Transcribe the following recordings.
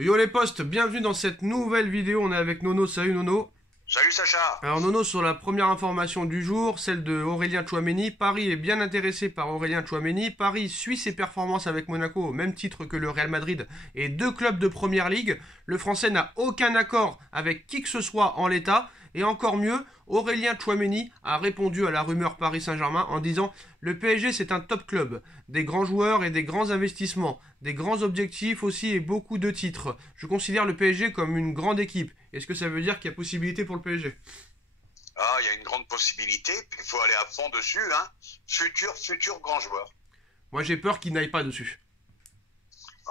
Yo les potes, bienvenue dans cette nouvelle vidéo, on est avec Nono, salut Nono. Salut Sacha. Alors Nono, sur la première information du jour, celle de Aurélien Tchouaméni, Paris est bien intéressé par Aurélien Tchouaméni, Paris suit ses performances avec Monaco au même titre que le Real Madrid et deux clubs de première ligue, le français n'a aucun accord avec qui que ce soit en l'état, et encore mieux, Aurélien Tchouaméni a répondu à la rumeur Paris Saint-Germain en disant « Le PSG c'est un top club, des grands joueurs et des grands investissements, des grands objectifs aussi et beaucoup de titres. Je considère le PSG comme une grande équipe. » Est-ce que ça veut dire qu'il y a possibilité pour le PSG? Ah, il y a une grande possibilité, puis il faut aller à fond dessus, hein. Futur grand joueur. Moi j'ai peur qu'il n'aille pas dessus.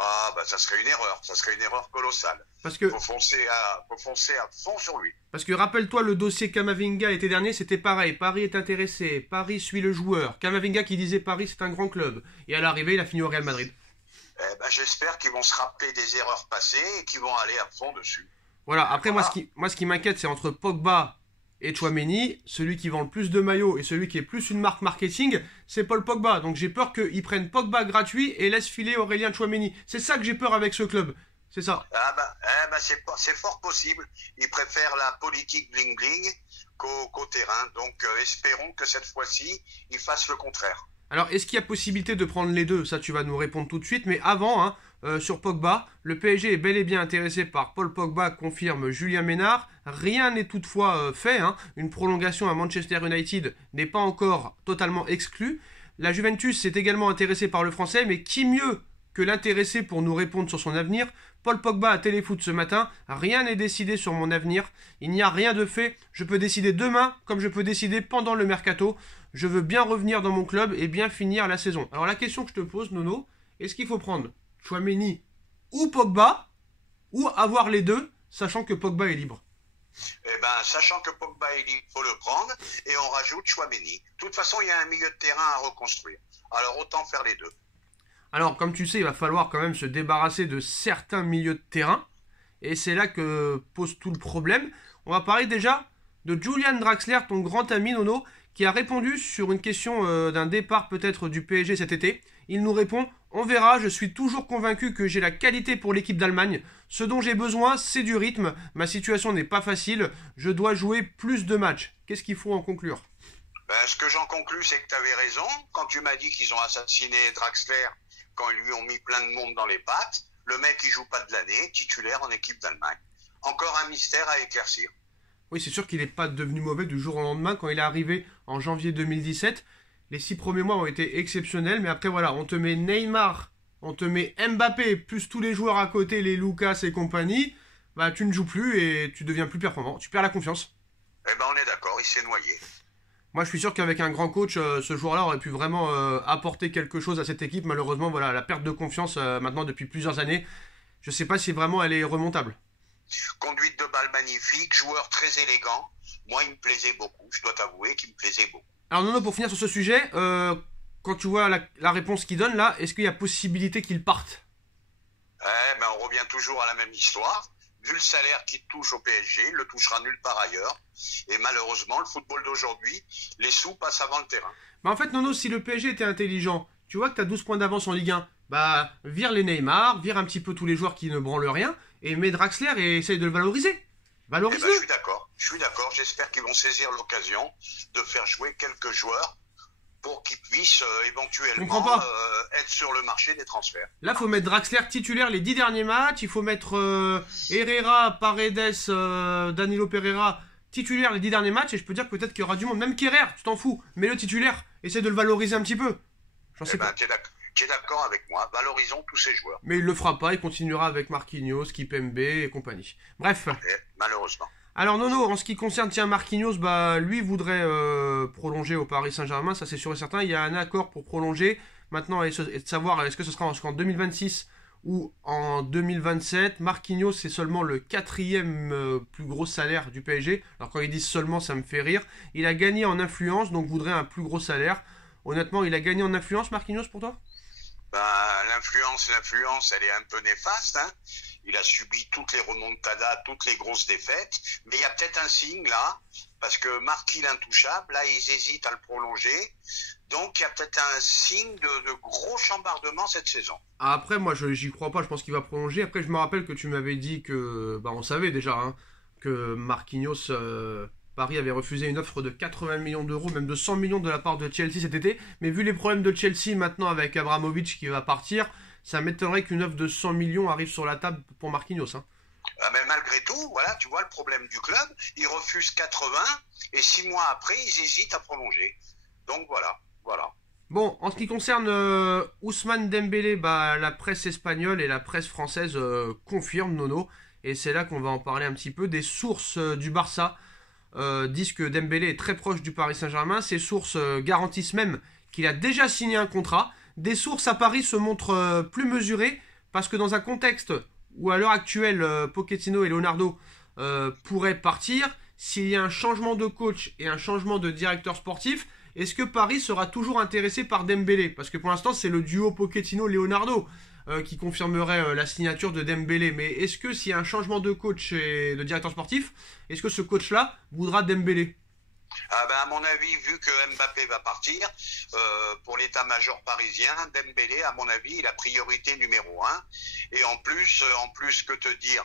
Ah, bah ça serait une erreur colossale. Parce que, faut foncer à fond sur lui. Parce que rappelle-toi, le dossier Camavinga l'été dernier, c'était pareil. Paris est intéressé, Paris suit le joueur. Camavinga qui disait Paris c'est un grand club. Et à l'arrivée, il a fini au Real Madrid. Eh ben, j'espère qu'ils vont se rappeler des erreurs passées et qu'ils vont aller à fond dessus. Voilà, après Voilà. moi ce qui m'inquiète, c'est entre Pogba et Tchouaméni, celui qui vend le plus de maillots et celui qui est plus une marque marketing, c'est Paul Pogba. Donc j'ai peur qu'ils prennent Pogba gratuit et laissent filer Aurélien Tchouaméni. C'est ça que j'ai peur avec ce club. C'est ça. Ah bah, c'est fort possible. Ils préfèrent la politique bling-bling qu'au terrain. Donc espérons que cette fois-ci, ils fassent le contraire. Alors, est-ce qu'il y a possibilité de prendre les deux? Ça, tu vas nous répondre tout de suite. Mais avant, sur Pogba, le PSG est bel et bien intéressé par Paul Pogba, confirme Julien Ménard. Rien n'est toutefois fait. Une prolongation à Manchester United n'est pas encore totalement exclue. La Juventus est également intéressée par le Français, mais qui mieux que l'intéressé pour nous répondre sur son avenir? Paul Pogba à Téléfoot ce matin, rien n'est décidé sur mon avenir, il n'y a rien de fait, je peux décider demain comme je peux décider pendant le mercato, je veux bien revenir dans mon club et bien finir la saison. Alors la question que je te pose Nono, est-ce qu'il faut prendre Tchouaméni ou Pogba, ou avoir les deux, sachant que Pogba est libre? Eh ben, sachant que Pogba est libre, il faut le prendre et on rajoute Tchouaméni. De toute façon, il y a un milieu de terrain à reconstruire. Alors autant faire les deux. Alors, comme tu sais, il va falloir quand même se débarrasser de certains milieux de terrain. Et c'est là que pose tout le problème. On va parler déjà de Julian Draxler, ton grand ami Nono, qui a répondu sur une question d'un départ peut-être du PSG cet été. Il nous répond « On verra, je suis toujours convaincu que j'ai la qualité pour l'équipe d'Allemagne. Ce dont j'ai besoin, c'est du rythme. Ma situation n'est pas facile. Je dois jouer plus de matchs. » Qu'est-ce qu'il faut en conclure? Ben, ce que j'en conclus, c'est que tu avais raison. Quand tu m'as dit qu'ils ont assassiné Draxler, quand ils lui ont mis plein de monde dans les pattes, le mec il joue pas de l'année, titulaire en équipe d'Allemagne. Encore un mystère à éclaircir. Oui, c'est sûr qu'il n'est pas devenu mauvais du jour au lendemain. Quand il est arrivé en janvier 2017, les 6 premiers mois ont été exceptionnels. Mais après, voilà, on te met Neymar, on te met Mbappé, plus tous les joueurs à côté, les Lucas et compagnie. Bah, tu ne joues plus et tu deviens plus performant. Tu perds la confiance. Eh ben, on est d'accord, il s'est noyé. Moi, je suis sûr qu'avec un grand coach, ce joueur-là aurait pu vraiment apporter quelque chose à cette équipe. Malheureusement, voilà, la perte de confiance maintenant depuis plusieurs années, je ne sais pas si vraiment elle est remontable. Conduite de balle magnifique, joueur très élégant. Moi, il me plaisait beaucoup. Je dois t'avouer qu'il me plaisait beaucoup. Alors, Nono, pour finir sur ce sujet, quand tu vois la réponse qu'il donne là, est-ce qu'il y a possibilité qu'il parte? Eh ben, on revient toujours à la même histoire. Vu le salaire qu'il touche au PSG, il le touchera nulle part ailleurs. Et malheureusement, le football d'aujourd'hui, les sous passent avant le terrain. Bah en fait, Nono, si le PSG était intelligent, tu vois que tu as 12 points d'avance en Ligue 1, bah vire les Neymar, vire un petit peu tous les joueurs qui ne branlent rien, et mets Draxler et essaye de le valoriser. Eh Valorise-le. ben, je suis d'accord. J'espère qu'ils vont saisir l'occasion de faire jouer quelques joueurs pour qu'ils puissent éventuellement être sur le marché des transferts. Là, faut mettre Draxler titulaire les 10 derniers matchs. Il faut mettre Herrera, Paredes, Danilo Pereira titulaire les 10 derniers matchs. Et je peux dire que peut-être qu'il y aura du monde. Même Kerrer, tu t'en fous. Mais le titulaire, essaie de le valoriser un petit peu. J'en sais pas. Tu es d'accord avec moi. Valorisons tous ces joueurs. Mais il le fera pas. Il continuera avec Marquinhos, Kipembe et compagnie. Bref. Malheureusement. Alors Nono, en ce qui concerne Marquinhos, bah lui voudrait prolonger au Paris Saint-Germain, ça c'est sûr et certain. Il y a un accord pour prolonger. Maintenant, est de savoir est-ce que ce sera jusqu'en 2026 ou en 2027. Marquinhos, c'est seulement le 4e plus gros salaire du PSG. Alors quand ils disent seulement, ça me fait rire. Il a gagné en influence, donc voudrait un plus gros salaire. Honnêtement, il a gagné en influence, Marquinhos, pour toi? Ben, l'influence, elle est un peu néfaste, hein. Il a subi toutes les remontadas, toutes les grosses défaites. Mais il y a peut-être un signe là, parce que Marquis l'intouchable, là, ils hésitent à le prolonger. Donc il y a peut-être un signe de gros chambardement cette saison. Après, moi, j'y crois pas. Je pense qu'il va prolonger. Après, je me rappelle que tu m'avais dit que, bah, on savait déjà, hein, que Marquinhos, Paris avait refusé une offre de 80 millions d'euros, même de 100 millions de la part de Chelsea cet été. Mais vu les problèmes de Chelsea maintenant avec Abramovich qui va partir, ça m'étonnerait qu'une offre de 100 millions arrive sur la table pour Marquinhos, hein. Mais malgré tout, voilà, tu vois le problème du club, ils refusent 80 et 6 mois après, ils hésitent à prolonger. Donc voilà. Bon, en ce qui concerne Ousmane Dembélé, bah, la presse espagnole et la presse française confirment, Nono, et c'est là qu'on va en parler un petit peu. Des sources du Barça disent que Dembélé est très proche du Paris Saint-Germain. Ces sources garantissent même qu'il a déjà signé un contrat. Des sources à Paris se montrent plus mesurées parce que dans un contexte où à l'heure actuelle Pochettino et Leonardo pourraient partir, s'il y a un changement de coach et un changement de directeur sportif, est-ce que Paris sera toujours intéressé par Dembélé? Parce que pour l'instant, c'est le duo Pochettino-Leonardo qui confirmerait la signature de Dembélé. Mais est-ce que s'il y a un changement de coach et de directeur sportif, est-ce que ce coach-là voudra Dembélé? Ah ben à mon avis, vu que Mbappé va partir, pour l'état-major parisien, Dembélé, à mon avis, est la priorité numéro 1. Et en plus, que te dire,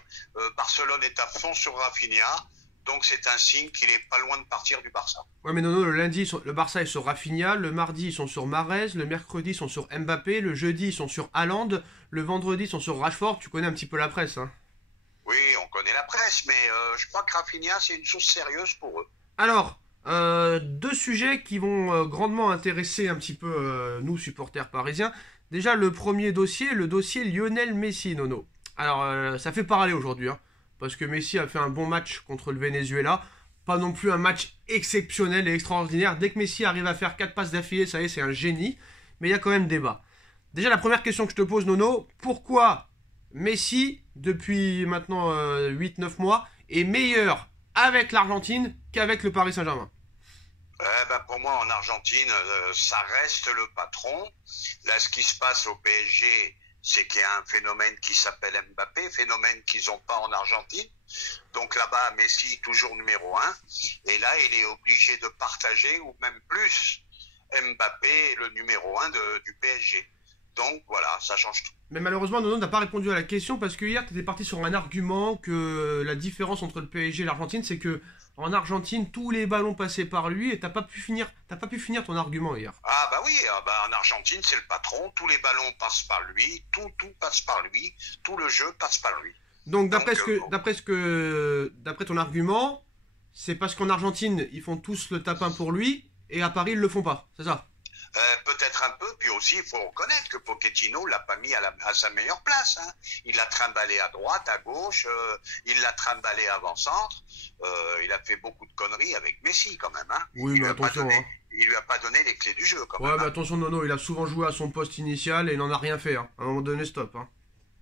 Barcelone est à fond sur Rafinha. Donc c'est un signe qu'il est pas loin de partir du Barça. Ouais mais non, le lundi, le Barça est sur Rafinha, le mardi ils sont sur Mahrez, le mercredi ils sont sur Mbappé, le jeudi ils sont sur Haaland, le vendredi ils sont sur Rashford. Tu connais un petit peu la presse, hein? Oui, on connaît la presse, mais je crois que Rafinha c'est une chose sérieuse pour eux. Alors, deux sujets qui vont grandement intéresser un petit peu nous supporters parisiens. Déjà le premier dossier, le dossier Lionel Messi, Nono. Alors ça fait parler aujourd'hui, hein. Parce que Messi a fait un bon match contre le Venezuela. Pas non plus un match exceptionnel et extraordinaire. Dès que Messi arrive à faire 4 passes d'affilée, ça y est, c'est un génie. Mais il y a quand même débat. Déjà, la première question que je te pose, Nono, pourquoi Messi, depuis maintenant 8-9 mois, est meilleur avec l'Argentine qu'avec le Paris Saint-Germain? Pour moi, en Argentine, ça reste le patron. Là, ce qui se passe au PSG, c'est qu'il y a un phénomène qui s'appelle Mbappé, phénomène qu'ils n'ont pas en Argentine. Donc là-bas, Messi toujours numéro 1. Et là, il est obligé de partager, ou même plus, Mbappé le numéro 1 du PSG. Donc voilà, ça change tout. Mais malheureusement, Nono n'a pas répondu à la question parce que hier, tu étais parti sur un argument que la différence entre le PSG et l'Argentine, c'est que en Argentine, tous les ballons passaient par lui et t'as pas pu finir ton argument hier. Ah bah oui, en Argentine, c'est le patron, tous les ballons passent par lui, tout passe par lui, tout le jeu passe par lui. Donc d'après ton argument, c'est parce qu'en Argentine, ils font tous le tapin pour lui et à Paris, ils le font pas, c'est ça? Peut-être un peu, puis aussi il faut reconnaître que Pochettino l'a pas mis à sa meilleure place, hein. Il l'a trimballé à droite, à gauche, il l'a trimballé avant-centre, il a fait beaucoup de conneries avec Messi quand même, hein. Oui, mais attention, hein. Il lui a pas donné les clés du jeu quand même. Ouais, mais hein. attention Nono, il a souvent joué à son poste initial et il n'en a rien fait, hein. À un moment donné, stop, hein.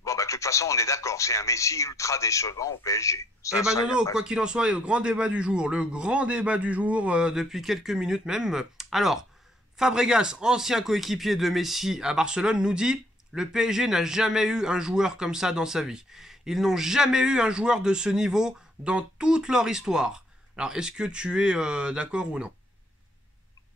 Bon, de toute façon, on est d'accord, c'est un Messi ultra décevant au PSG. Eh ben Nono, quoi qu'il en soit, le grand débat du jour, depuis quelques minutes même. Alors, Fabregas, ancien coéquipier de Messi à Barcelone, nous dit « Le PSG n'a jamais eu un joueur comme ça dans sa vie. Ils n'ont jamais eu un joueur de ce niveau dans toute leur histoire. » Alors, est-ce que tu es d'accord ou non?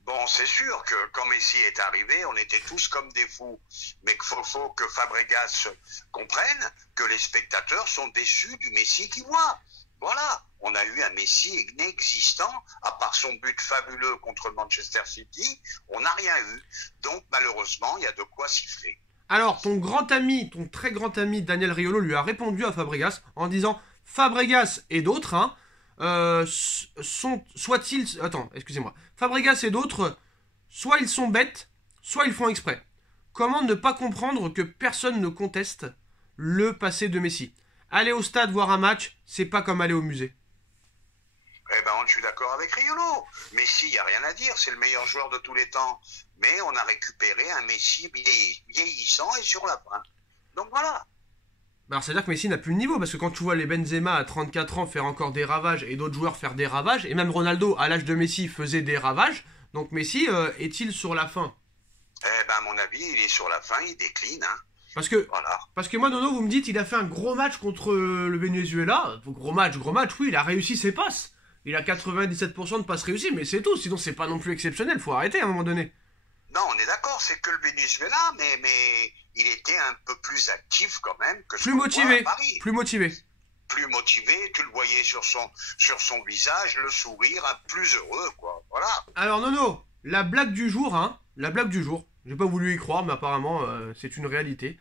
Bon, c'est sûr que quand Messi est arrivé, on était tous comme des fous. Mais il faut que Fabregas comprenne que les spectateurs sont déçus du Messi qu'ils voient. Voilà, on a eu un Messi inexistant, à part son but fabuleux contre Manchester City, on n'a rien eu. Donc malheureusement, il y a de quoi siffler. Alors, ton très grand ami Daniel Riolo lui a répondu à Fabregas en disant « Fabregas et d'autres, hein, Fabregas et d'autres, soit ils sont bêtes, soit ils font exprès. Comment ne pas comprendre que personne ne conteste le passé de Messi? Aller au stade voir un match, c'est pas comme aller au musée. » Eh ben, je suis d'accord avec Riolo. Messi, il n'y a rien à dire, c'est le meilleur joueur de tous les temps. Mais on a récupéré un Messi vieillissant et sur la fin. Donc voilà. Alors c'est-à-dire que Messi n'a plus le niveau, parce que quand tu vois les Benzema à 34 ans faire encore des ravages et d'autres joueurs faire des ravages, et même Ronaldo à l'âge de Messi faisait des ravages, donc Messi est-il sur la fin? Eh ben à mon avis, il est sur la fin, il décline, hein. Parce que moi, Nono, vous me dites, il a fait un gros match contre le Venezuela. Gros match, oui, il a réussi ses passes. Il a 97% de passes réussies, mais c'est tout. Sinon, c'est pas non plus exceptionnel. Faut arrêter à un moment donné. Non, on est d'accord, c'est que le Venezuela, mais il était un peu plus actif quand même que ce Plus qu'on voit motivé, à Paris. plus motivé. Plus motivé, tu le voyais sur son visage, le sourire, plus heureux, quoi. Voilà. Alors Nono, la blague du jour, hein, la blague du jour. J'ai pas voulu y croire, mais apparemment c'est une réalité.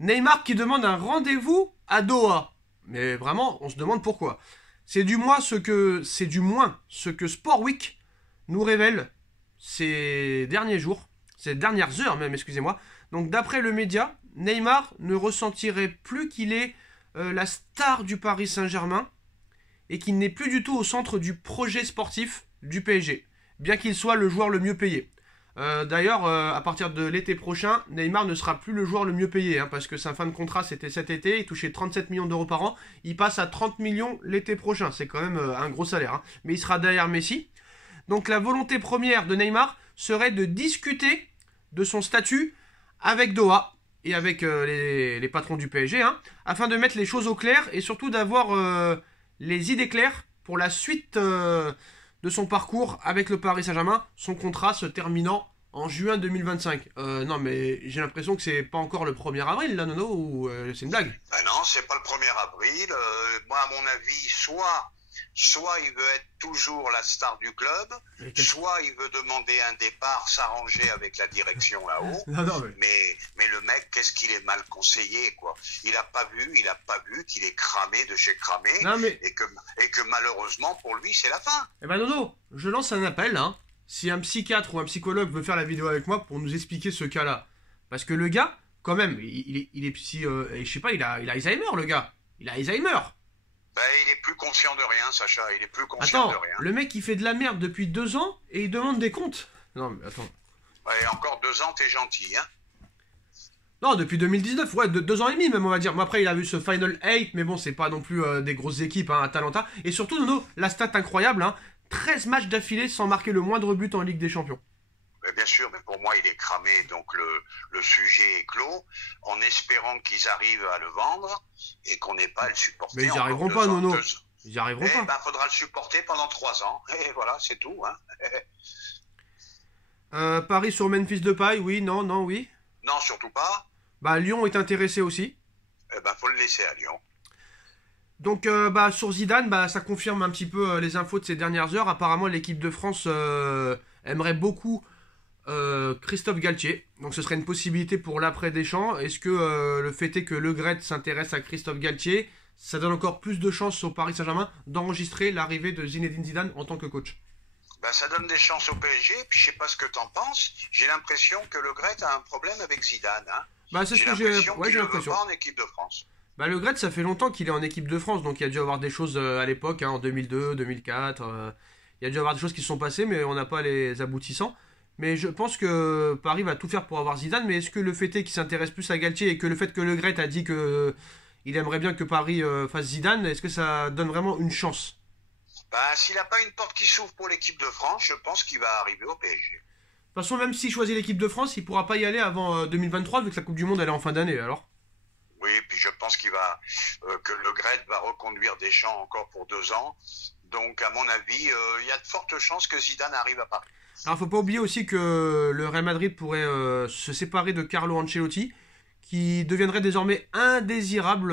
Neymar qui demande un rendez-vous à Doha. Mais vraiment, on se demande pourquoi. C'est du moins ce que Sport Week nous révèle ces derniers jours, ces dernières heures même, excusez-moi. Donc d'après le média, Neymar ne ressentirait plus qu'il est la star du Paris Saint-Germain et qu'il n'est plus du tout au centre du projet sportif du PSG, bien qu'il soit le joueur le mieux payé. D'ailleurs, à partir de l'été prochain, Neymar ne sera plus le joueur le mieux payé, hein, parce que sa fin de contrat c'était cet été, il touchait 37 millions d'euros par an, il passe à 30 millions l'été prochain, c'est quand même un gros salaire, hein. Mais il sera derrière Messi. Donc la volonté première de Neymar serait de discuter de son statut avec Doha et avec les patrons du PSG, hein, afin de mettre les choses au clair et surtout d'avoir les idées claires pour la suite de son parcours avec le Paris Saint-Germain, son contrat se terminant en juin 2025. Non, mais j'ai l'impression que c'est pas encore le 1er avril, là, Nono, ou c'est une blague? Ben non, c'est pas le 1er avril. Moi, à mon avis, soit il veut être toujours la star du club, soit il veut demander un départ, s'arranger avec la direction là-haut. Non, mais le mec, qu'est-ce qu'il est mal conseillé, quoi. Il a pas vu qu'il est cramé de chez cramé, non, mais... et que malheureusement pour lui, c'est la fin. Eh ben Nono, je lance un appel, hein. Si un psychiatre ou un psychologue veut faire la vidéo avec moi pour nous expliquer ce cas-là. Parce que le gars, quand même, il est psy... je sais pas, il a Alzheimer, le gars. Il a Alzheimer. Ben, il est plus conscient de rien, Sacha, il est plus conscient de rien. Le mec, il fait de la merde depuis 2 ans et il demande des comptes. Non, mais attends. Ouais, encore 2 ans, t'es gentil, hein. Non, depuis 2019, ouais, 2 ans et demi même, on va dire. Mais après, il a vu ce Final 8, mais bon, c'est pas non plus des grosses équipes, hein, Atalanta. Et surtout, Nono, la stat incroyable, hein, 13 matchs d'affilée sans marquer le moindre but en Ligue des Champions. Mais bien sûr, mais pour moi, il est cramé, donc le sujet est clos, en espérant qu'ils arrivent à le vendre et qu'on n'ait pas à le supporter. Mais ils n'y arriveront pas, Nono. Ils n'y arriveront pas. Ben, faudra le supporter pendant 3 ans. Et voilà, c'est tout, hein. Paris sur Memphis Depay, oui, non, oui. Non, surtout pas. Bah, Lyon est intéressé aussi. Eh ben, faut le laisser à Lyon. Donc, sur Zidane, ça confirme un petit peu les infos de ces dernières heures. Apparemment, l'équipe de France aimerait beaucoup Christophe Galtier. Donc, ce serait une possibilité pour l'après Deschamps. Est-ce que le fait est que Le Gret s'intéresse à Christophe Galtier, ça donne encore plus de chances au Paris Saint-Germain d'enregistrer l'arrivée de Zinedine Zidane en tant que coach? Ben, ça donne des chances au PSG, puis je sais pas ce que t'en penses. J'ai l'impression que Le Gret a un problème avec Zidane, hein. C'est ce que j'ai l'impression. Qu'il ne veut pas en équipe de France. Le Gret, ça fait longtemps qu'il est en équipe de France, donc il y a dû avoir des choses à l'époque, hein, en 2002, 2004. Il y a dû avoir des choses qui se sont passées, mais on n'a pas les aboutissants. Mais je pense que Paris va tout faire pour avoir Zidane, mais est-ce que le fait est qu'il s'intéresse plus à Galtier et que le fait que Le Gret a dit que il aimerait bien que Paris fasse Zidane, est-ce que ça donne vraiment une chance? S'il n'a pas une porte qui s'ouvre pour l'équipe de France, je pense qu'il va arriver au PSG. De toute façon, même s'il choisit l'équipe de France, il pourra pas y aller avant 2023, vu que la Coupe du Monde elle est en fin d'année, alors. Oui, puis je pense que Le Gret va reconduire Deschamps encore pour 2 ans. Donc, à mon avis, il y a de fortes chances que Zidane arrive à Paris. Alors, faut pas oublier aussi que le Real Madrid pourrait se séparer de Carlo Ancelotti, qui deviendrait désormais indésirable.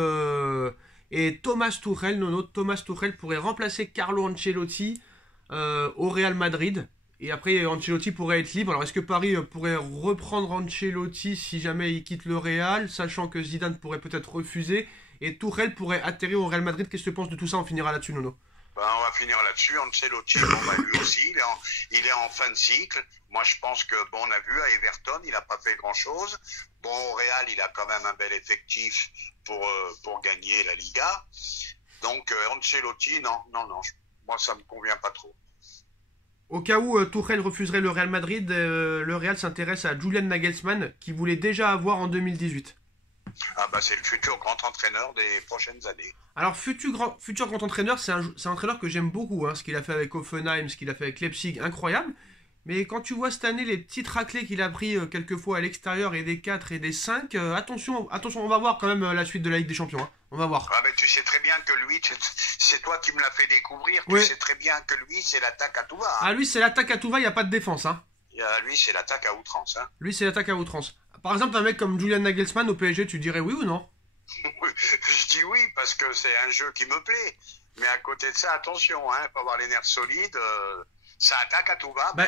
Et Thomas Tuchel pourrait remplacer Carlo Ancelotti au Real Madrid. Et après, Ancelotti pourrait être libre. Alors, est-ce que Paris pourrait reprendre Ancelotti si jamais il quitte le Real, sachant que Zidane pourrait peut-être refuser, et Tuchel pourrait atterrir au Real Madrid? Qu'est-ce que tu penses de tout ça? On finira là-dessus, Nono. On va finir là-dessus. Ancelotti, lui aussi, il est en fin de cycle. Moi, je pense que, on a vu à Everton, il n'a pas fait grand-chose. Au Real, il a quand même un bel effectif pour gagner la Liga. Donc, Ancelotti, non. Moi, ça me convient pas trop. Au cas où Tuchel refuserait le Real Madrid, le Real s'intéresse à Julian Nagelsmann, qui voulait déjà avoir en 2018. C'est le futur grand entraîneur des prochaines années. Alors, futur grand entraîneur, c'est un entraîneur que j'aime beaucoup, hein, ce qu'il a fait avec Hoffenheim, ce qu'il a fait avec Leipzig, incroyable. Mais quand tu vois cette année les petites raclées qu'il a pris quelques fois à l'extérieur, et des 4 et des 5, attention, on va voir quand même la suite de la Ligue des Champions, hein. On va voir. Tu sais très bien que lui, c'est toi qui me l'as fait découvrir, oui. Tu sais très bien que lui, c'est l'attaque à tout va. Lui, c'est l'attaque à tout va, il n'y a pas de défense, hein. Il Lui, c'est l'attaque à outrance. Hein. Lui, c'est l'attaque à outrance. Par exemple, un mec comme Julian Nagelsmann au PSG, tu dirais oui ou non? Je dis oui parce que c'est un jeu qui me plaît. Mais à côté de ça, attention, hein, faut avoir les nerfs solides. Ça attaque à tout va, Bah,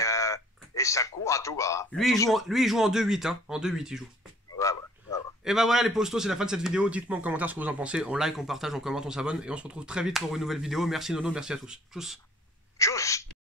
et ça court à tout va. Hein. lui, il joue en 2-8. Hein. En 2-8, il joue. Ouais, ouais, ouais. Et bah voilà les postos, c'est la fin de cette vidéo. Dites-moi en commentaire ce que vous en pensez. On like, on partage, on commente, on s'abonne. Et on se retrouve très vite pour une nouvelle vidéo. Merci Nono, merci à tous. Tchuss. Tchuss.